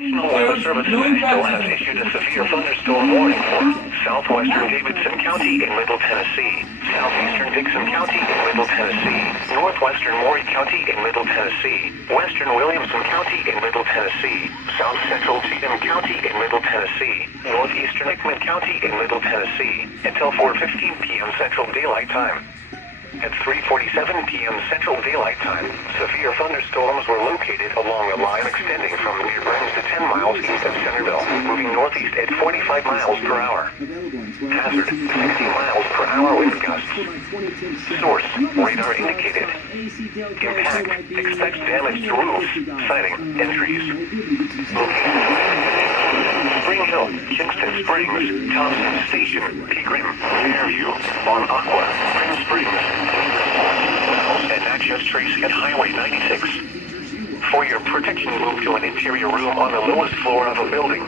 National Weather Service still has issued a severe thunderstorm warning for southwestern Davidson County in Middle Tennessee, southeastern Dixon County in Middle Tennessee, northwestern Maury County in Middle Tennessee, western Williamson County in Middle Tennessee, south central Cheatham County in Middle Tennessee, northeastern Hickman County in Middle Tennessee, until 4:15 p.m. Central Daylight Time. At 3:47 p.m. Central Daylight Time, severe thunderstorms were located along a line extending from near Burns to 10 miles east of Centerville, moving northeast at 45 miles per hour. Hazard, 60 miles per hour wind gusts. Source, radar indicated. Impact, expect damage to roofs, siding, and trees. Location: Spring Hill, Kingston Springs, Thompson Station, Pegram, Fairview, Bon Aqua, Prince Springs, Wells, and Natchez Trace at Highway 96. For your protection, move to an interior room on the lowest floor of a building.